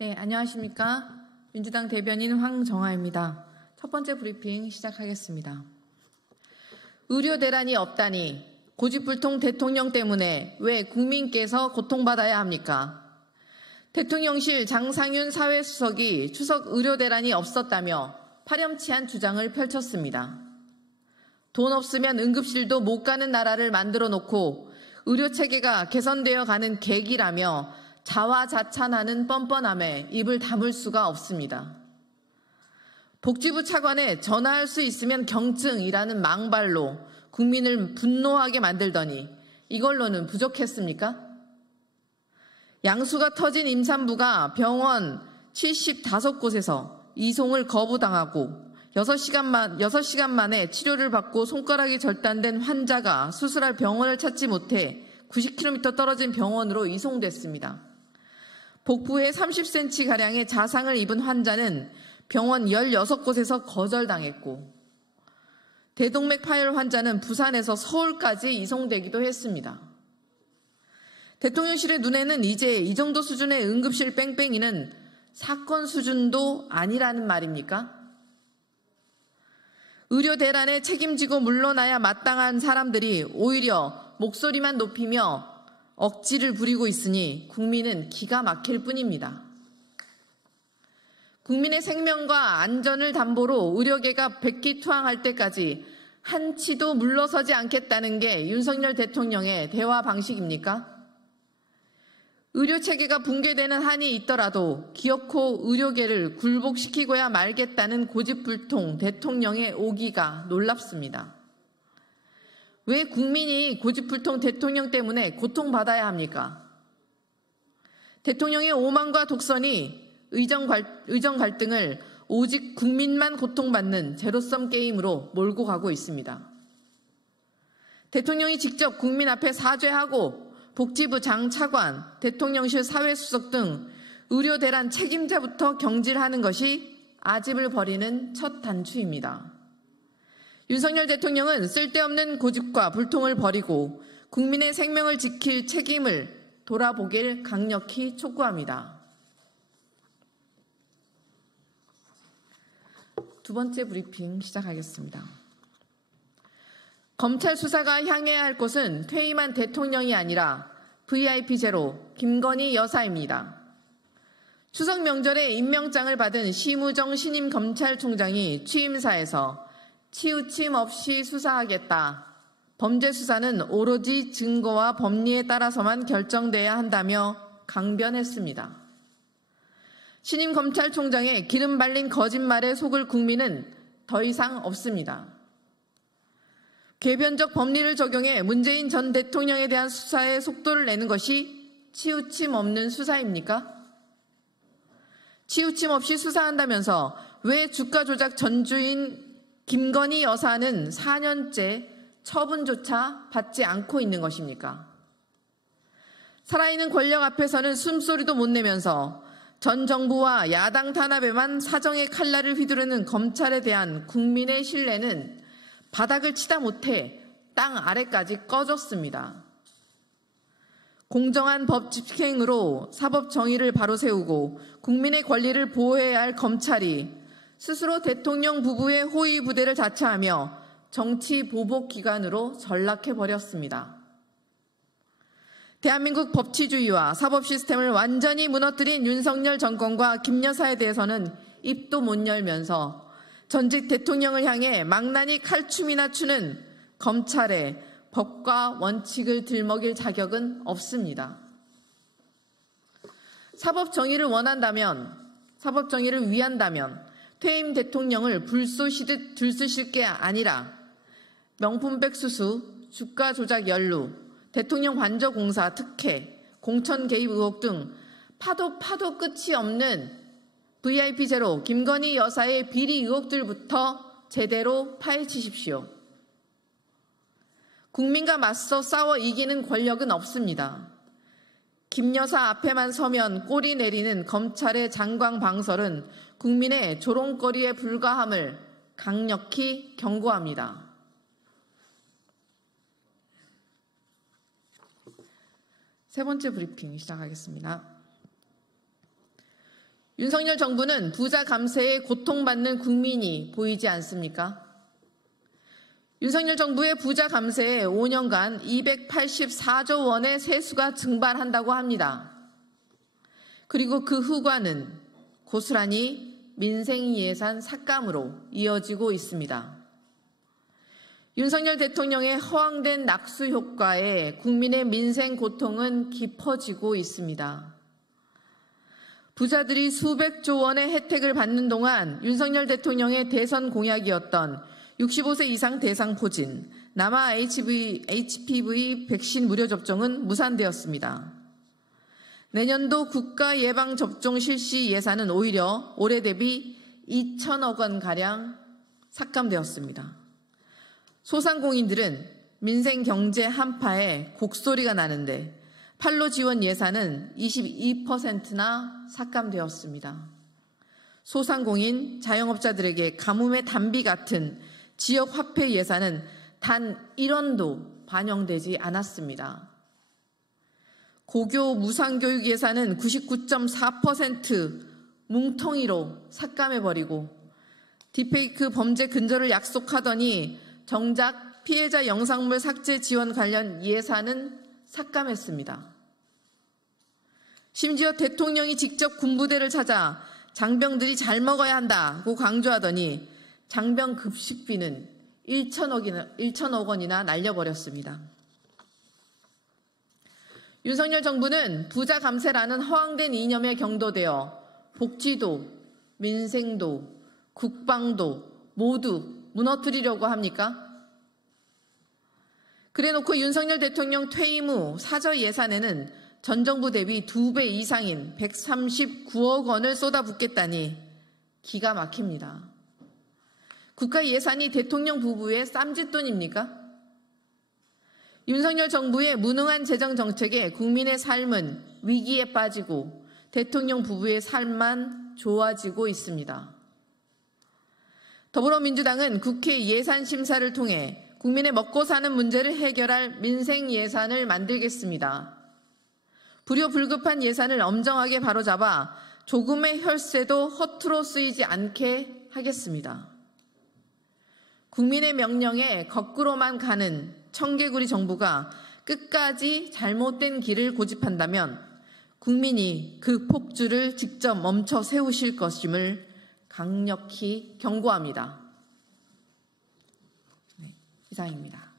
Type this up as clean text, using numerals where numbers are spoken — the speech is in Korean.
네, 안녕하십니까. 민주당 대변인 황정아입니다. 첫 번째 브리핑 시작하겠습니다. 의료 대란이 없다니 고집불통 대통령 때문에 왜 국민께서 고통받아야 합니까? 대통령실 장상윤 사회수석이 추석 의료 대란이 없었다며 파렴치한 주장을 펼쳤습니다. 돈 없으면 응급실도 못 가는 나라를 만들어 놓고 의료체계가 개선되어 가는 계기라며 자화자찬하는 뻔뻔함에 입을 다물 수가 없습니다. 복지부 차관에 전화할 수 있으면 경증이라는 망발로 국민을 분노하게 만들더니 이걸로는 부족했습니까? 양수가 터진 임산부가 병원 75곳에서 이송을 거부당하고 6시간 만에 치료를 받고 손가락이 절단된 환자가 수술할 병원을 찾지 못해 90km 떨어진 병원으로 이송됐습니다. 복부에 30cm가량의 자상을 입은 환자는 병원 16곳에서 거절당했고 대동맥 파열 환자는 부산에서 서울까지 이송되기도 했습니다. 대통령실의 눈에는 이제 이 정도 수준의 응급실 뺑뺑이는 사건 수준도 아니라는 말입니까? 의료 대란에 책임지고 물러나야 마땅한 사람들이 오히려 목소리만 높이며 억지를 부리고 있으니 국민은 기가 막힐 뿐입니다. 국민의 생명과 안전을 담보로 의료계가 백기투항할 때까지 한치도 물러서지 않겠다는 게 윤석열 대통령의 대화 방식입니까? 의료체계가 붕괴되는 한이 있더라도 기어코 의료계를 굴복시키고야 말겠다는 고집불통 대통령의 오기가 놀랍습니다. 왜 국민이 고집불통 대통령 때문에 고통받아야 합니까? 대통령의 오만과 독선이 의정 갈등을 오직 국민만 고통받는 제로섬 게임으로 몰고 가고 있습니다. 대통령이 직접 국민 앞에 사죄하고 복지부 장차관, 대통령실 사회수석 등 의료 대란 책임자부터 경질하는 것이 아집을 버리는 첫 단추입니다. 윤석열 대통령은 쓸데없는 고집과 불통을 버리고 국민의 생명을 지킬 책임을 돌아보길 강력히 촉구합니다. 두 번째 브리핑 시작하겠습니다. 검찰 수사가 향해야 할 곳은 퇴임한 대통령이 아니라 VIP 제로 김건희 여사입니다. 추석 명절에 임명장을 받은 심우정 신임 검찰총장이 취임사에서 치우침 없이 수사하겠다. 범죄 수사는 오로지 증거와 법리에 따라서만 결정돼야 한다며 강변했습니다. 신임 검찰총장의 기름 발린 거짓말에 속을 국민은 더 이상 없습니다. 궤변적 법리를 적용해 문재인 전 대통령에 대한 수사에 속도를 내는 것이 치우침 없는 수사입니까? 치우침 없이 수사한다면서 왜 주가 조작 전주인 김건희 여사는 4년째 처분조차 받지 않고 있는 것입니까? 살아있는 권력 앞에서는 숨소리도 못 내면서 전 정부와 야당 탄압에만 사정의 칼날을 휘두르는 검찰에 대한 국민의 신뢰는 바닥을 치다 못해 땅 아래까지 꺼졌습니다. 공정한 법 집행으로 사법 정의를 바로 세우고 국민의 권리를 보호해야 할 검찰이 스스로 대통령 부부의 호위 부대를 자처하며 정치 보복 기관으로 전락해버렸습니다. 대한민국 법치주의와 사법 시스템을 완전히 무너뜨린 윤석열 정권과 김 여사에 대해서는 입도 못 열면서 전직 대통령을 향해 망나니 칼춤이나 추는 검찰의 법과 원칙을 들먹일 자격은 없습니다. 사법 정의를 원한다면, 사법 정의를 위한다면 퇴임 대통령을 불쏘시듯 들쑤실 게 아니라 명품백 수수, 주가 조작 연루, 대통령 관저 공사 특혜, 공천 개입 의혹 등 파도 끝이 없는 VIP 제로 김건희 여사의 비리 의혹들부터 제대로 파헤치십시오. 국민과 맞서 싸워 이기는 권력은 없습니다. 김 여사 앞에만 서면 꼬리 내리는 검찰의 장광방설은 국민의 조롱거리에 불과함을 강력히 경고합니다. 세 번째 브리핑 시작하겠습니다. 윤석열 정부는 부자 감세에 고통받는 국민이 보이지 않습니까? 윤석열 정부의 부자 감세에 5년간 284조 원의 세수가 증발한다고 합니다. 그리고 그 후과는 고스란히 민생 예산 삭감으로 이어지고 있습니다. 윤석열 대통령의 허황된 낙수 효과에 국민의 민생 고통은 깊어지고 있습니다. 부자들이 수백조 원의 혜택을 받는 동안 윤석열 대통령의 대선 공약이었던 65세 이상 대상 포진, 남아 HPV 백신 무료 접종은 무산되었습니다. 내년도 국가 예방 접종 실시 예산은 오히려 올해 대비 2천억 원가량 삭감되었습니다. 소상공인들은 민생 경제 한파에 곡소리가 나는데 판로 지원 예산은 22%나 삭감되었습니다. 소상공인, 자영업자들에게 가뭄의 단비 같은 지역 화폐 예산은 단 1원도 반영되지 않았습니다. 고교 무상교육 예산은 99.4% 뭉텅이로 삭감해버리고 딥페이크 범죄 근절을 약속하더니 정작 피해자 영상물 삭제 지원 관련 예산은 삭감했습니다. 심지어 대통령이 직접 군부대를 찾아 장병들이 잘 먹어야 한다고 강조하더니 장병 급식비는 1천억 원이나 날려버렸습니다. 윤석열 정부는 부자 감세라는 허황된 이념에 경도되어 복지도, 민생도, 국방도 모두 무너뜨리려고 합니까? 그래놓고 윤석열 대통령 퇴임 후 사저 예산에는 전 정부 대비 2배 이상인 139억 원을 쏟아붓겠다니 기가 막힙니다. 국가 예산이 대통령 부부의 쌈짓돈입니까? 윤석열 정부의 무능한 재정 정책에 국민의 삶은 위기에 빠지고 대통령 부부의 삶만 좋아지고 있습니다. 더불어민주당은 국회 예산심사를 통해 국민의 먹고 사는 문제를 해결할 민생 예산을 만들겠습니다. 불효불급한 예산을 엄정하게 바로잡아 조금의 혈세도 허투루 쓰이지 않게 하겠습니다. 국민의 명령에 거꾸로만 가는 청개구리 정부가 끝까지 잘못된 길을 고집한다면 국민이 그 폭주를 직접 멈춰 세우실 것임을 강력히 경고합니다. 네, 이상입니다.